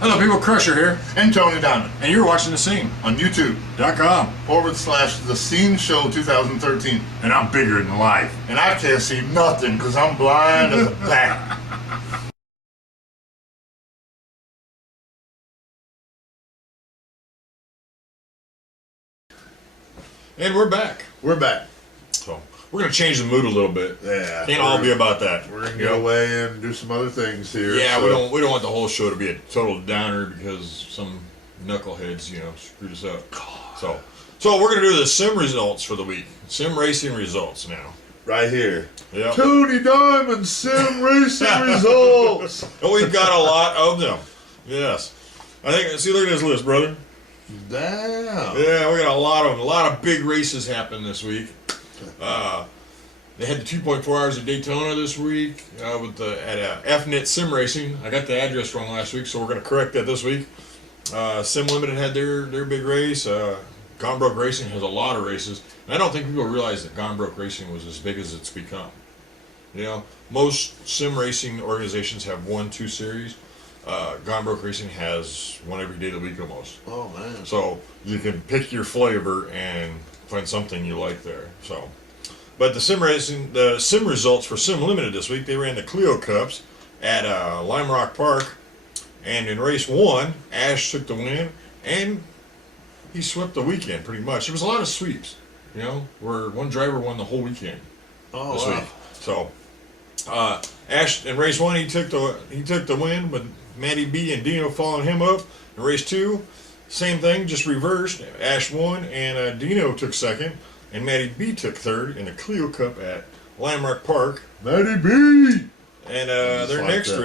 Hello, people. Crusher here, And Tony Diamond and you're watching The Scene on .com. YouTube/The Scene Show 2013. And I'm bigger than life. And I can't see nothing because I'm blind as a bat. And we're back. We're back. So we're gonna change the mood a little bit. Yeah. Can't all be about that. We're going to get away and do some other things here. Yeah, so. we don't want the whole show to be a total downer because some knuckleheads, screwed us up. So we're gonna do the sim results for the week. Sim racing results now. Right here. Yeah. Tony Diamond Sim Racing Results. And we've got a lot of them. Yes. I think. See, look at this list, brother. Damn. Yeah, we got a lot of them. A lot of big races happened this week. They had the 2.4 hours of Daytona this week at FNIT Sim Racing. I got the address wrong last week, so we're going to correct that this week. Sim Limited had their big race. Gone Broke Racing has a lot of races. And I don't think people realize that Gone Broke Racing was as big as it's become. Most sim racing organizations have 1-2 series. Gone Broke Racing has one every day of the week almost. Oh, man. So you can pick your flavor and find something you like there. But the sim results for Sim Limited this week, they ran the Clio Cups at Lime Rock Park, and in race 1, Ash took the win, and he swept the weekend pretty much. There was a lot of sweeps, where one driver won the whole weekend this week. So Ash in race 1, he took the win, but Matty B and Dino following him up. In race 2, same thing, just reversed. Ash won, and Dino took second, and Matty B took third in the Clio Cup at Lime Rock Park. Matty B. And their next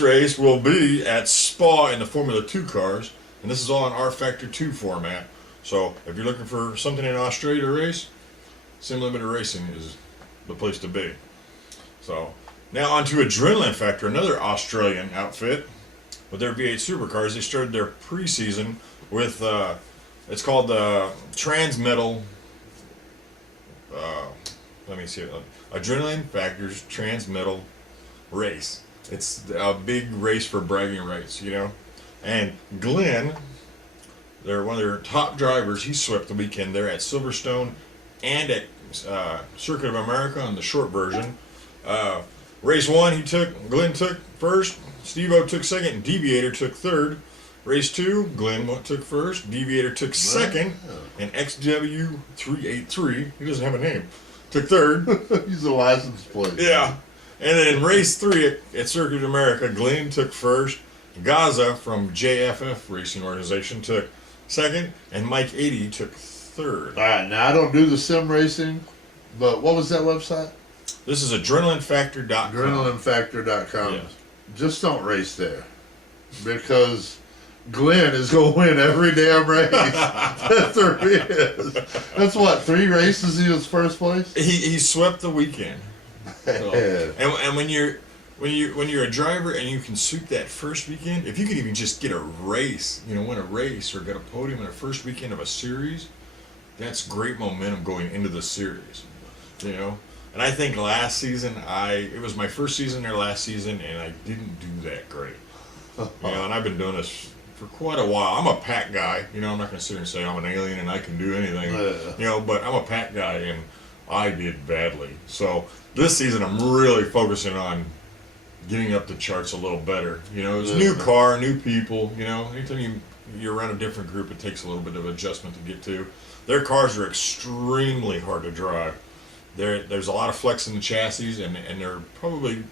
race will be at Spa in the Formula 2 cars, and this is all in R Factor 2 format. So if you're looking for something in Australia to race, Sim Limited Racing is the place to be. So now on to Adrenaline Factor, another Australian outfit with their V8 supercars. They started their preseason with it's called the Transmetal. Let me see it. Adrenaline Factor's Transmetal race. It's a big race for bragging rights, And Glenn, they're one of their top drivers. He swept the weekend there at Silverstone and at Circuit of America on the short version. Race 1, Glenn took first, Steve-O took second, and Deviator took third. Race 2, Glenn took first, Deviator took second, and XW383, he doesn't have a name, took third. He's a license plate. Yeah. And then in race 3 at Circuit of America, Glenn took first, Gaza from JFF Racing Organization took second, and Mike 80 took third. All right, now I don't do the sim racing, but what was that website? This is AdrenalineFactor.com. AdrenalineFactor.com. Yes. Just don't race there, because Glenn is going to win every damn race that there is. That's what, 3 races he was first place? He swept the weekend. So, and when you're a driver and you can sweep that first weekend, if you can even just get a race, win a race or get a podium in the first weekend of a series, that's great momentum going into the series, And I think last season, it was my first season there last season, and I didn't do that great. And I've been doing this for quite a while. I'm a pack guy, I'm not going to sit here and say I'm an alien and I can do anything, but I'm a pack guy, and I did badly. So this season, I'm really focusing on getting up the charts a little better. It's a new car, new people. Anytime you're around a different group, it takes a little bit of adjustment to get to. Their cars are extremely hard to drive. There's a lot of flex in the chassis, and they're probably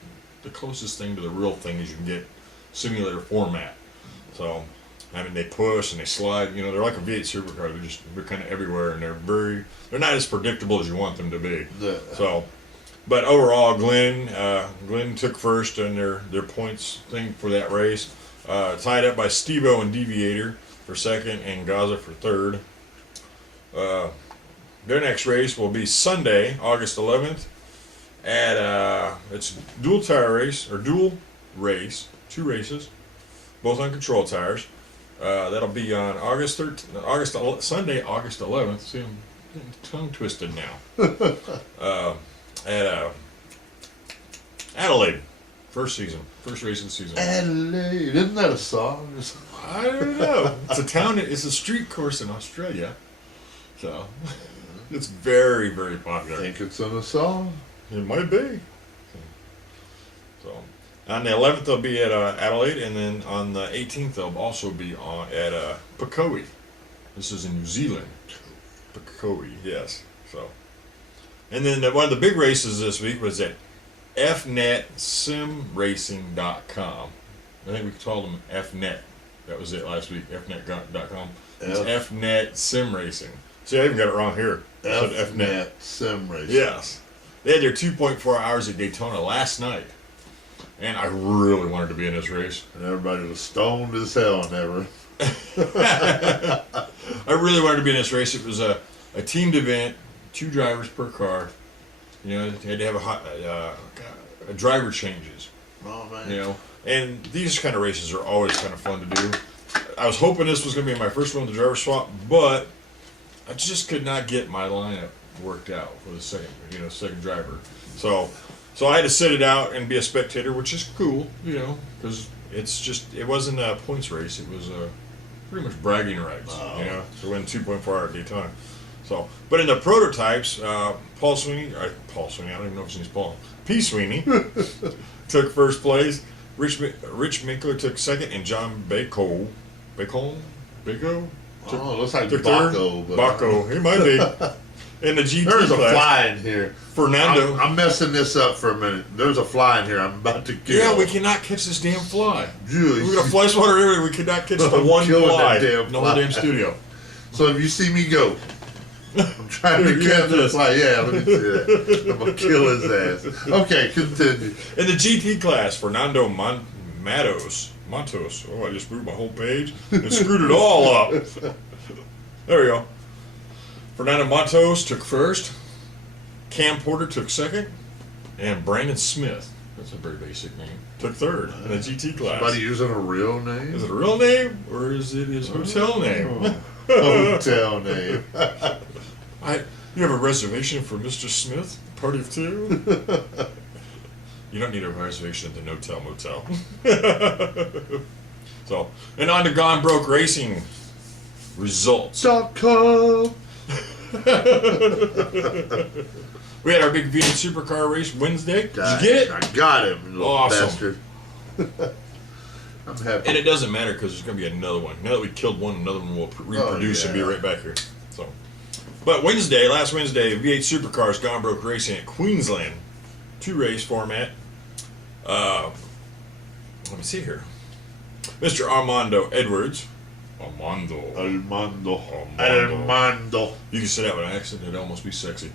the closest thing to the real thing as you can get simulator format. So, they push and they slide. They're like a V8 supercar. They're kind of everywhere, and they're not as predictable as you want them to be. Yeah. So, but overall, Glenn took first in their points thing for that race. Tied up by Steve-O and Deviator for second, and Gaza for third. Their next race will be Sunday, August 11th, at it's dual race, 2 races, both on control tires. That'll be on Sunday, August 11th. See, I'm getting tongue twisted now. At Adelaide. First season. First race of the season. Adelaide. Isn't that a song? I don't know. It's a town. It's a street course in Australia. So, it's very, very I popular. think it's in a song. It might be. So, on the 11th they'll be at Adelaide, and then on the 18th they'll also be at Pukekohe. This is in New Zealand. Pukekohe, yes. So, and then one of the big races this week was at FNETSimRacing.com. I think we called them FNET. That was it last week. FNET.com. It's FNET Sim Racing. See, I even got it wrong here. FNET Sim Racing. Yes. They had their 2.4 hours at Daytona last night. And I really wanted to be in this race. And everybody was stoned as hell never. I really wanted to be in this race. It was a teamed event, 2 drivers per car. You know, they had to have a driver changes. Oh, man. You know, and these kind of races are always kind of fun to do. I was hoping this was going to be my first one with the driver swap, but I just could not get my lineup worked out for the second driver. So I had to sit it out and be a spectator, which is cool, you know, because it wasn't a points race. It was pretty much bragging rights, you know, to win 2.4 hour Daytona. So, but in the prototypes, Paul Sweeney, I don't even know if his name's Paul, P. Sweeney took first place. Rich Minkler took second, and John Bacon Looks like took Baco. third. Baco, he might be. In the GT There's a class, fly in here. Fernando. I'm messing this up for a minute. There's a fly in here. I'm about to kill. Yeah, we cannot catch this damn fly. Jeez. We got a fly swatter everywhere. We could not catch the one killing fly that damn in the whole fly. damn studio. So if you see me go, I'm trying to You catch have this. this fly. Yeah, let me see that. I'm gonna kill his ass. Okay, continue. In the GT class, Fernando Montos. Oh, I just screwed my whole page and screwed it all up. There we go. Fernando Montos took first. Cam Porter took second. And Brandon Smith, that's a very basic name, took third in the GT class. Somebody using a real name? Is it a real name or is it his hotel name? Hotel name. You have a reservation for Mr. Smith, party of 2? You don't need a reservation at the No-Tell Motel. So, and on to Gone Broke Racing results. .com. We had our big V8 supercar race Wednesday. Did you get it? I got him, little Awesome. bastard. I'm happy. And it doesn't matter because there's going to be another one. Now that we killed one, another one will reproduce and be yeah. right back here. So, but last Wednesday, V8 Supercars Gone Broke Racing at Queensland, 2-race format. Let me see here. Mr. Armando Edwards. Armando. You can say that with an accent; it'd almost be sexy.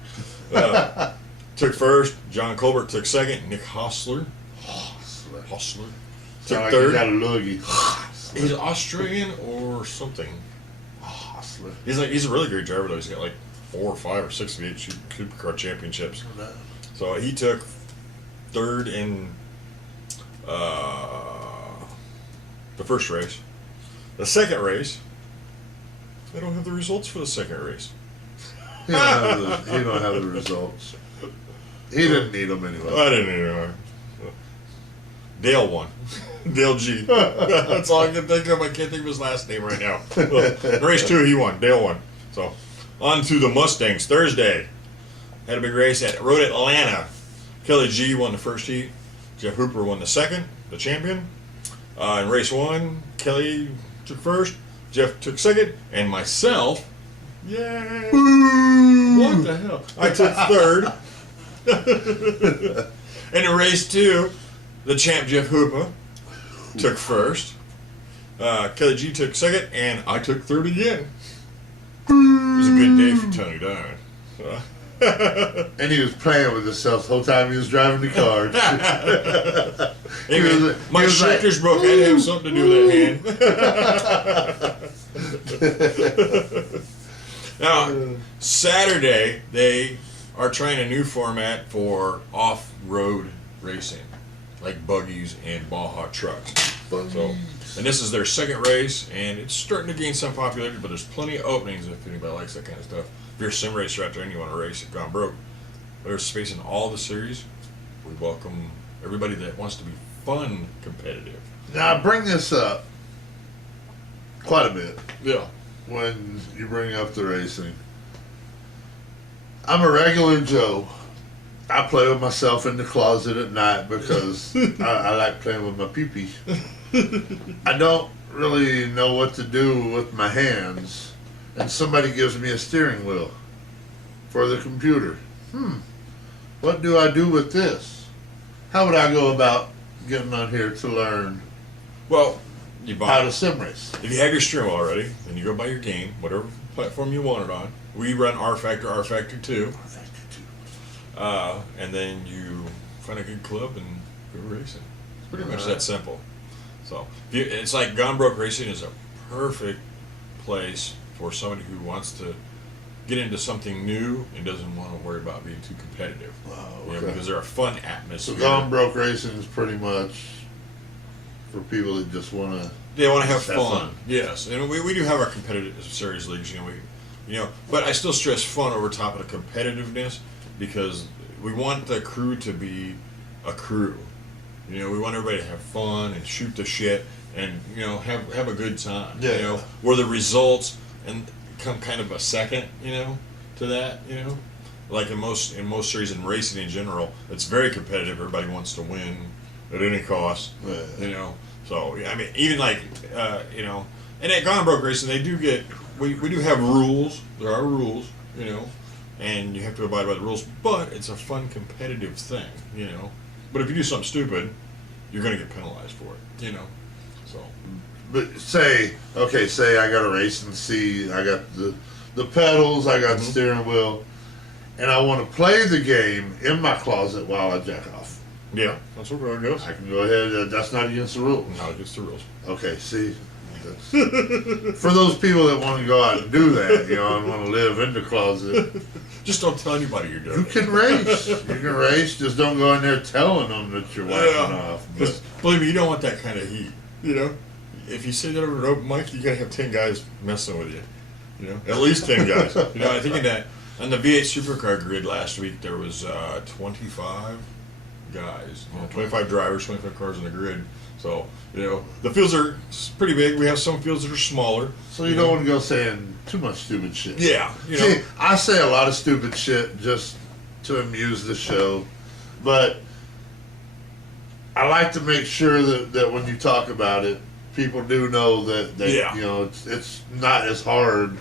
Took first. John Colbert took second. Nick Hostler took Sound third. Like he got a loogie. He's Australian or something. He's a really great driver though. He's got like 4 or 5 or 6 V8 Supercar championships. So he took third in the first race. The second race, they don't have the results for the second race. He don't have the results. He didn't need them anyway. I didn't know. Dale won. Dale G. That's all I can think of. I can't think of his last name right now. Race 2, he won. Dale won. So, on to the Mustangs. Thursday, had a big race at Road Atlanta. Kelly G won the first heat. Jeff Hooper won the second, the champion. In race 1, Kelly took first, Jeff took second, and myself, yay! What the hell? I took third. And in race 2, the champ Jeff Hooper took first. Kelly G took second, and I took third again. It was a good day for Tony Diamond. And he was playing with himself the whole time he was driving the car. Anyway, my shifter's broke. I had to have something to do with that hand. Now, Saturday, they are trying a new format for off-road racing, like buggies and Baja trucks. So, and this is their second race, and it's starting to gain some popularity, but there's plenty of openings if anybody likes that kind of stuff. If you're a sim racer out there and you want to race at Gone Broke, there's space in all the series. We welcome everybody that wants to be fun competitive. Now I bring this up quite a bit Yeah. when you bring up the racing. I'm a regular Joe. I play with myself in the closet at night because I like playing with my pee-pee. I don't really know what to do with my hands, and somebody gives me a steering wheel for the computer. What do I do with this? How would I go about getting on here to learn Well, you buy how to sim race? If you have your steering wheel already, then you go buy your game, whatever platform you want it on. We run R Factor, R Factor 2. And then you find a good club and go racing. It's pretty much that simple. So it's like Gone Broke Racing is a perfect place for somebody who wants to get into something new and doesn't want to worry about being too competitive. Oh, You know, okay. because they're a fun So atmosphere. Gone Broke Racing is pretty much for people that just want to. They want to have Have fun. fun. Yes, and we do have our competitive series leagues. But I still stress fun over top of the competitiveness because we want the crew to be a crew. We want everybody to have fun and shoot the shit and have a good time. Yeah. Where the results and come kind of a second. To that. Like in most series in racing in general, it's very competitive. Everybody wants to win at any cost. Yeah. So I mean, even like and at Gone Broke Racing, they do get we do have rules. There are rules, and you have to abide by the rules. But it's a fun competitive thing, But if you do something stupid, you're going to get penalized for it, So But say I got a racing seat, I got the pedals, I got the steering wheel, and I want to play the game in my closet while I jack off. yeah, that's what it goes. I can go ahead. That's not against the rules. No, it's the rules. Okay, see, that's, for those people that want to go out and do that, and want to live in the closet, Just don't tell anybody you're doing you it. can race. You can race. Just don't go in there telling them that you're whacking off. But 'Cause believe me, you don't want that kind of heat. If you say that over an open mic, you gotta have 10 guys messing with you. At least 10 guys. I think in that on the V8 Supercar grid last week there was 25 guys, 25 drivers, 25 cars on the grid. So the fields are pretty big. We have some fields that are smaller. so you don't want to go saying too much stupid shit. Yeah, See, I say a lot of stupid shit just to amuse the show, but I like to make sure that when you talk about it, people do know that Yeah. it's not as hard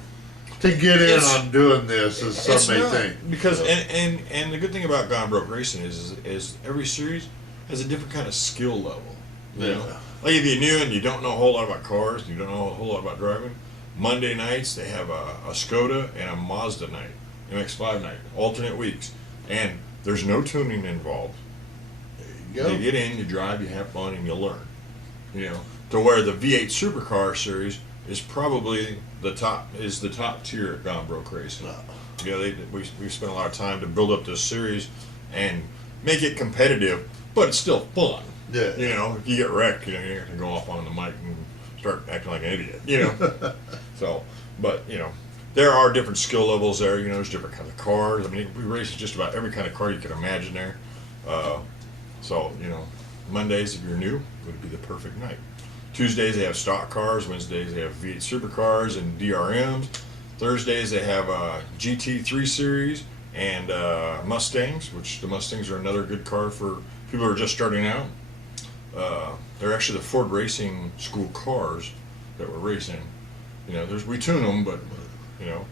to get in It's- on doing this as some may not, think. because and the good thing about Gone Broke Racing is every series has a different kind of skill level. Yeah. Like if you're new and you don't know a whole lot about cars, you don't know a whole lot about driving. Monday nights they have a Skoda and a Mazda night, MX-5 night, alternate weeks, and there's no tuning involved. There You you go. get in, you drive, you have fun, and you learn. To where the V8 Supercar series is probably the top tier at Gone Broke Racing. We spent a lot of time to build up this series and make it competitive, but it's still fun. Yeah. If you get wrecked, you're not gonna go off on the mic and start acting like an idiot. So, but there are different skill levels there. There's different kinds of cars. I mean, we race just about every kind of car you can imagine there. So Mondays, if you're new, would be the perfect night. Tuesdays they have stock cars. Wednesdays they have V8 supercars and DRMs. Thursdays they have GT3 series and Mustangs, which the Mustangs are another good car for people who are just starting out. They're actually the Ford Racing School cars that we're racing. We tune them, but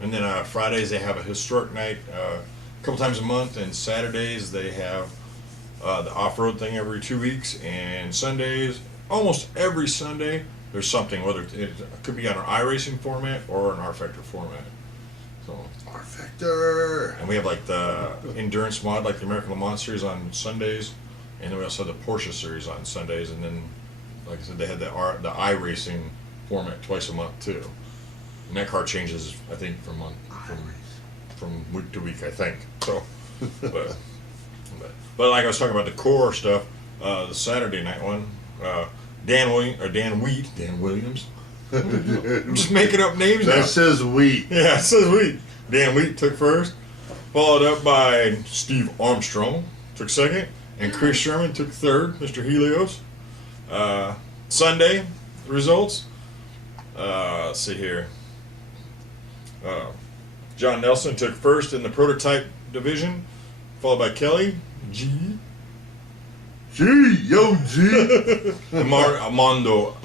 And then Fridays they have a historic night a couple times a month, and Saturdays they have the off-road thing every 2 weeks, and Sundays, almost every Sunday, there's something, whether it could be on an iRacing format or an R-Factor format. So, R-Factor. and we have like the endurance mod, like the American Le Mans series on Sundays, and then we also have the Porsche series on Sundays, and then, like I said, they had the iRacing format twice a month too. And that car changes, I think, from week to week, I think. So, but like I was talking about the core stuff, the Saturday night one, Dan Williams. I'm just making up names now. That says wheat. Yeah, it says Wheat. Dan Wheat took first, followed up by Steve Armstrong took second, and Chris Sherman took third. Mr. Helios, Sunday results. Let's see here. John Nelson took first in the prototype division, followed by Kelly G. Yo, G. Armando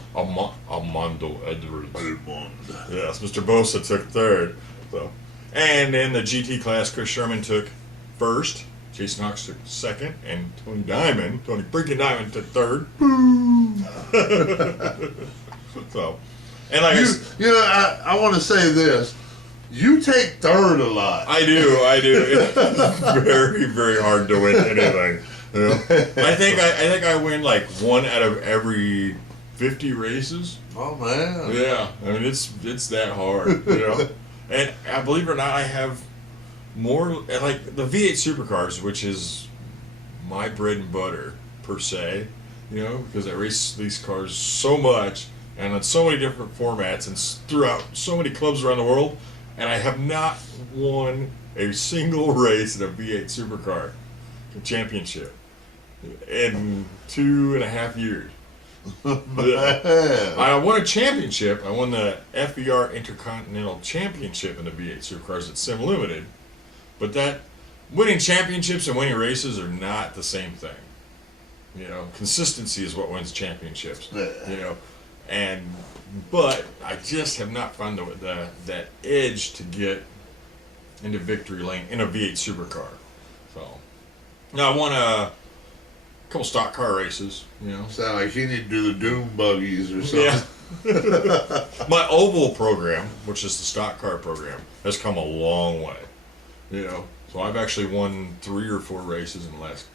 Edwards. Yes, Mr. Bosa took third. So, and in the GT class, Chris Sherman took first. Jason Hawks took second, and Tony freaking Diamond took third. So, and like I want to say this. You take third a lot. I do. It's very, very hard to win anything. You know? I think I win like 1 out of every 50 races. Oh man. Yeah, I mean it's that hard, you know. And believe it or not, I have more like the V8 supercars, which is my bread and butter per se, you know, because I race these cars so much and on so many different formats and throughout so many clubs around the world. And I have not won a single race in a V8 supercar championship in 2.5 years. I won a championship. I won the FER Intercontinental Championship in the V8 supercars at Sim Limited. But that winning championships and winning races are not the same thing. You know, consistency is what wins championships. You know, but I just have not found that edge to get into victory lane in a V8 supercar. So now I won a couple stock car races. You know, sound like you need to do the Doom buggies or something. Yeah. My oval program, which is the stock car program, has come a long way. You know, so I've actually won 3 or 4 races in the last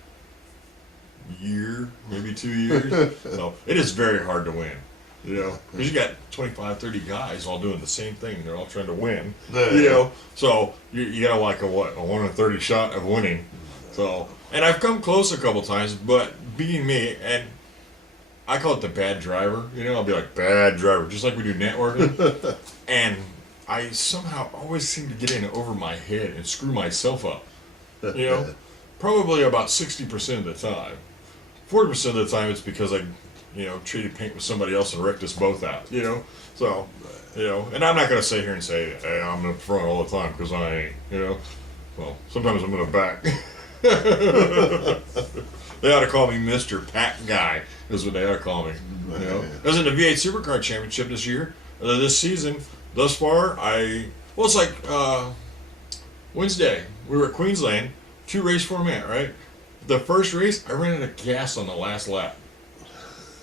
year, maybe 2 years. So it is very hard to win. You know, because you got 25, 30 guys all doing the same thing. They're all trying to win. You know, so you got like a 1 in 30 shot of winning. So, and I've come close a couple times, but being me, and I call it the bad driver. You know, I'll be like bad driver, just like we do networking. And I somehow always seem to get in over my head and screw myself up. You know, probably about 60% of the time. 40% of the time it's because I traded paint with somebody else and wrecked us both out, you know? So, you know, and I'm not going to sit here and say, hey, I'm in front all the time, because I ain't, you know? Well, sometimes I'm in the back. They ought to call me Mr. Pack Guy, is what they ought to call me, you know? I was in the V8 Supercar Championship this season. Thus far, it's like Wednesday. We were at Queensland, 2-race format, right? The first race, I ran out of gas on the last lap.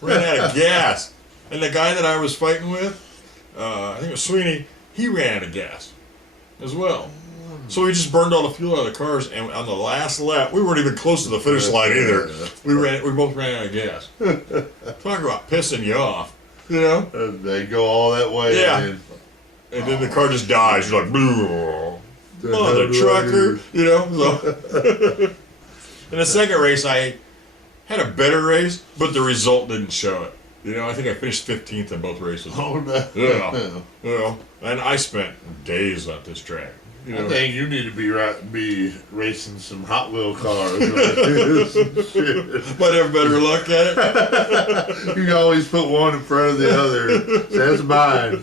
Ran out of gas. And the guy that I was fighting with, I think it was Sweeney, he ran out of gas as well. So we just burned all the fuel out of the cars, and on the last lap, we weren't even close to the finish line either. We both ran out of gas. Talk about pissing you off, you know? They go all that way. Yeah. And then the car just dies. You're like, mother trucker, you know? So. In the second race, I had a better race, but the result didn't show it. You know, I think I finished 15th in both races. Oh, no. Yeah. You know, and I spent days at this track. You know? I think you need to be racing some Hot Wheel cars. Might have better luck at it. You can always put one in front of the other. That's mine.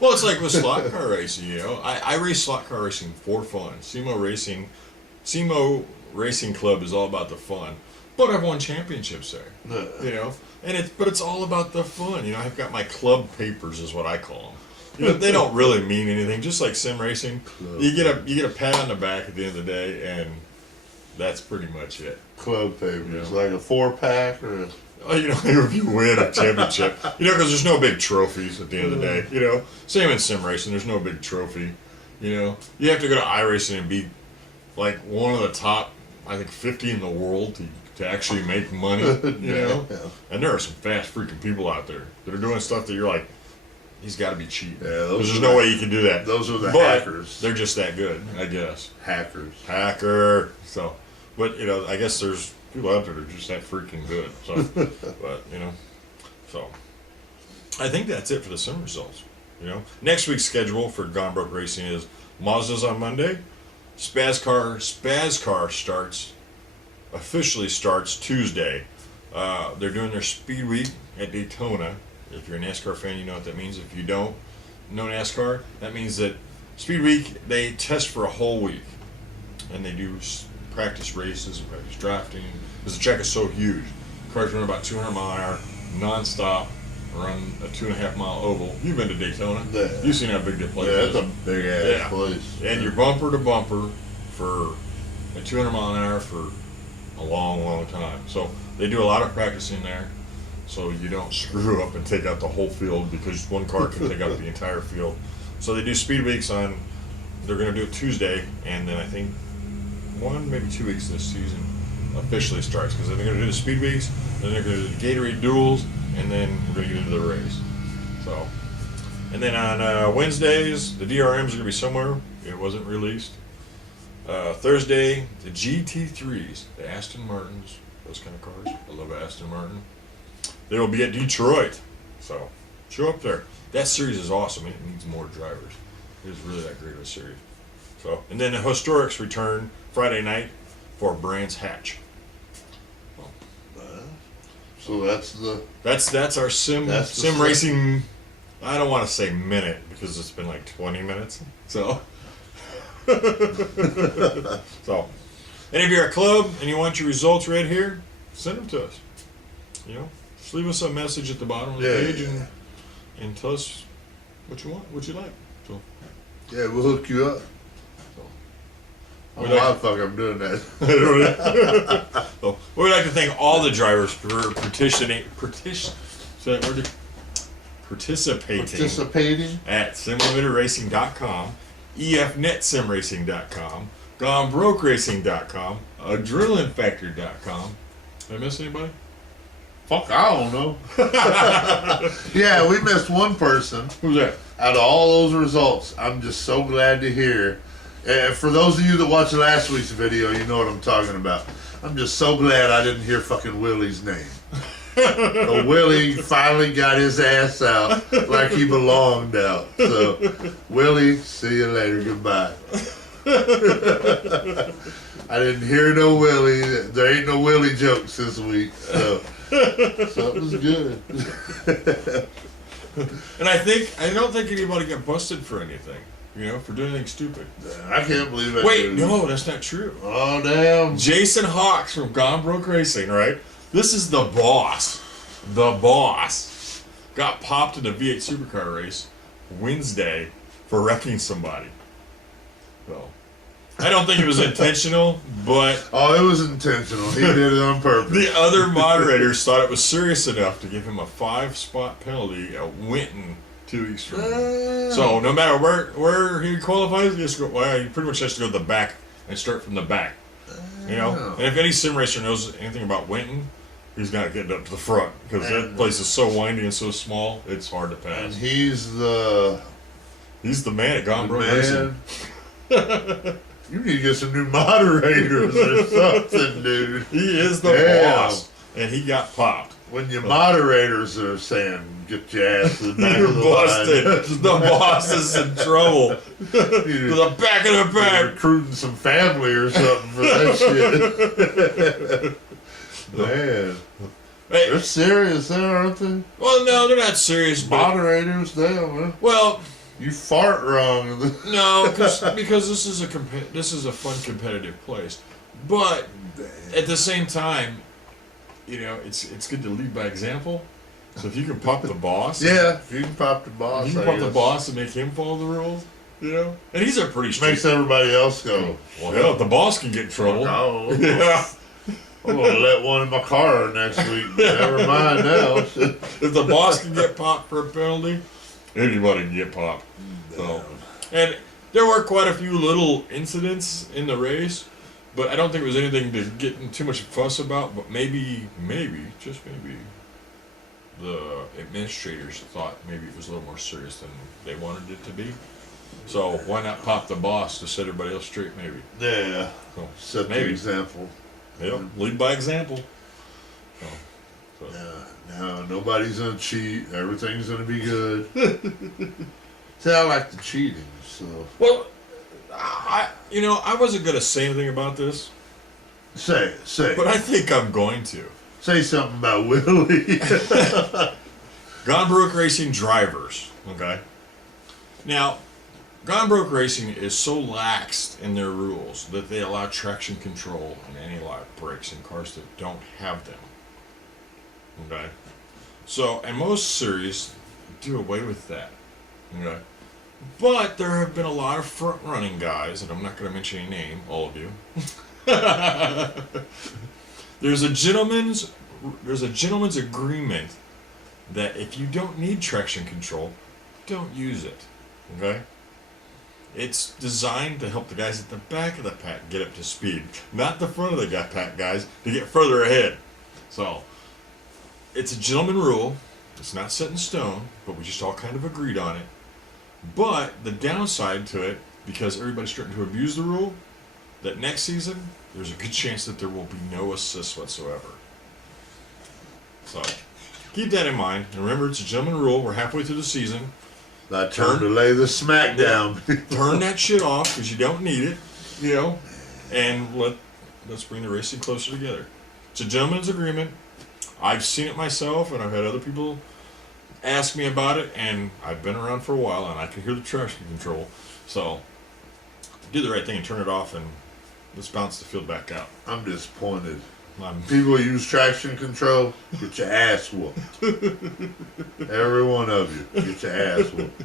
Well, it's like with slot car racing, you know. I race slot car racing for fun. SEMO Racing Club is all about the fun. But I've won championships there. You know? But it's all about the fun. You know, I've got my club papers is what I call them. You know, they don't really mean anything. Just like sim racing, you get a pat on the back at the end of the day, and that's pretty much it. Club papers, like a 4-pack or. You know, if you win a championship, you know, because there's no big trophies at the end of the day. You know, same in sim racing. There's no big trophy. You know, you have to go to iRacing and be like one of the top, I think, 50 in the world to actually make money. You know, and there are some fast freaking people out there that are doing stuff that you're like, he's got to be cheap. Yeah, there's no way you can do that. Those are the hackers. They're just that good, I guess. Hacker. So, but you know, I guess there's people out there that are just that freaking good. So, but you know, so I think that's it for the sim results. You know, next week's schedule for Gone Broke Racing is Mazda's on Monday. Spaz Car officially starts Tuesday. They're doing their Speed Week at Daytona. If you're a NASCAR fan, you know what that means. If you don't know NASCAR, that means that Speed Week, they test for a whole week. And they do practice races and practice drafting. Because the track is so huge. Cars run about 200 mile an hour, non-stop, run a 2.5 mile oval. You've been to Daytona. Yeah. You've seen how big that place Yeah, is. it's a big ass place. And you're bumper to bumper for at 200 mile an hour for a long, long time. So they do a lot of practicing there, so you don't screw up and take out the whole field, because one car can take out the entire field. So they do speed weeks on. They're going to do it Tuesday, and then I think 1, maybe 2 weeks this season officially starts, because they're going to do the speed weeks, then they're going to do the Gatorade duels, and then we're going to get into the race. So, and then on Wednesdays, the DRMs are going to be somewhere. It wasn't released. Thursday, the GT3s, the Aston Martins, those kind of cars. I love Aston Martin. They will be at Detroit. So, show up there. That series is awesome. It needs more drivers. It is really that great of a series. So, and then the Historics return Friday night for Brands Hatch. So That's our sim racing. I don't want to say minute, because it's been like 20 minutes. So, so, and if you're a club and you want your results read here, send them to us. You know, just leave us a message at the bottom of the page and tell us what you want, what you like. So, yeah, we'll hook you up. Oh, why the fuck I'm doing that? So, we'd like to thank all the drivers for participating at SimLimitedRacing.com, EFNetSimRacing.com, GoneBrokeRacing.com, AdrenalineFactor.com. Did I miss anybody? Fuck, I don't know. Yeah, we missed one person. Who's that? Out of all those results, I'm just so glad to hear. And for those of you that watched last week's video, you know what I'm talking about. I'm just so glad I didn't hear fucking Willie's name. So Willie finally got his ass out like he belonged out. So, Willie, see you later. Goodbye. I didn't hear no Willie. There ain't no Willie jokes this week. So it was good. And I don't think anybody got busted for anything. You know, for doing anything stupid. I can't believe that. Wait, no, that's not true. Oh, damn. Jason Hawks from Gone Broke Racing, right? This is the boss. The boss got popped in a V8 supercar race Wednesday for wrecking somebody. So, I don't think it was intentional, but... Oh, it was intentional. He did it on purpose. The other moderators thought it was serious enough to give him a 5-spot penalty at Winton 2 weeks from now. So no matter where he qualifies, he pretty much has to go to the back and start from the back. You know, and if any sim racer knows anything about Winton, he's got to get up to the front, because that place is so windy and so small, it's hard to pass. And he's the man at Gone Broke Racing. You need to get some new moderators or something, dude. He is the boss, and he got popped. When your moderators are saying, get your ass to the back of the busted. line. The boss is in trouble. To the back of the back. Recruiting some family or something for that shit. Man. Hey, they're serious there, aren't they? Well, no, they're not serious. Moderators, damn. Well, you fart wrong. No, because this is a fun competitive place. But at the same time, you know, it's good to lead by example. So if you can pop the boss, yeah, if you can pop the boss, you can pop the boss and make him follow the rules, you know. And he's a pretty strict. Makes everybody else go. Well, hell, if the boss can get in trouble. Oh, yeah. I'm gonna let one in my car next week. Never mind now. If the boss can get popped for a penalty, anybody can get popped. So, and there were quite a few little incidents in the race, but I don't think it was anything to get in too much fuss about. But maybe, just maybe, the administrators thought maybe it was a little more serious than they wanted it to be. So why not pop the boss to set everybody else straight? Maybe. Yeah. So, set the example. Yep. Lead by example. So. No, nobody's gonna cheat. Everything's gonna be good. See, I like the cheating. So. Well, I wasn't gonna say anything about this. Say. But I think I'm going to. Say something about Willie. Gone Broke Racing drivers. Okay. Now, Gone Broke Racing is so lax in their rules that they allow traction control and anti-lock brakes in cars that don't have them. Okay. So, and most series do away with that. Okay. But there have been a lot of front-running guys, and I'm not going to mention any name, all of you. There's a gentleman's agreement that if you don't need traction control, don't use it. Okay? It's designed to help the guys at the back of the pack get up to speed, not the front of the pack guys to get further ahead. So, it's a gentleman rule. It's not set in stone, but we just all kind of agreed on it. But the downside to it, because everybody's starting to abuse the rule, that next season, there's a good chance that there will be no assists whatsoever. So, keep that in mind. And remember, it's a gentleman rule. We're halfway through the season. Not time to lay the smack down. Turn that shit off because you don't need it, you know, and let's bring the racing closer together. It's a gentleman's agreement. I've seen it myself, and I've had other people ask me about it, and I've been around for a while, and I can hear the traction control. So, do the right thing and turn it off, and let's bounce the field back out. I'm disappointed. People use traction control, get your ass whooped. Every one of you, get your ass whooped.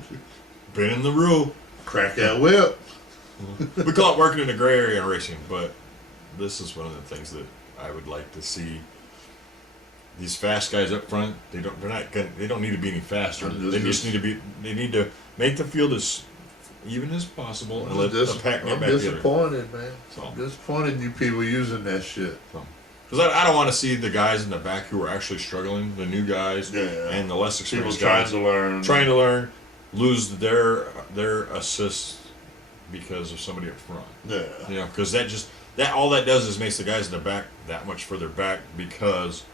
Bending the rule. Crack that whip. We call it working in the gray area in racing, but this is one of the things that I would like to see. These fast guys up front, they don't need to be any faster. They need to make the field as even as possible and let the pack get back together. I'm disappointed, man. So. I'm disappointed you people using that shit. Because I don't want to see the guys in the back who are actually struggling, the new guys and the less experienced guys trying to learn, lose their assists because of somebody up front. Yeah. You know, because that all that does is makes the guys in the back that much further back because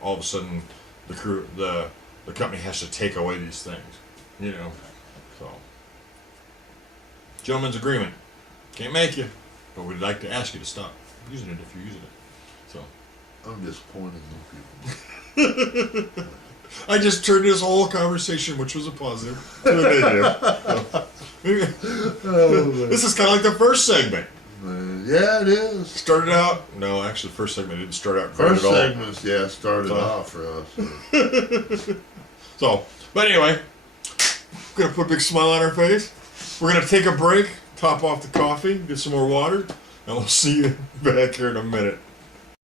all of a sudden the company has to take away these things. You know, so gentleman's agreement. Can't make you, but we'd like to ask you to stop using it if you're using it. So I'm disappointed in people. I just turned this whole conversation, which was a positive, to a negative. This is kind of like the first segment. Yeah, it is. Started out. No, actually, the first segment didn't start out great First at all. segments, started off for us. So, but anyway, we're gonna put a big smile on our face. We're gonna take a break, top off the coffee, get some more water, and we'll see you back here in a minute.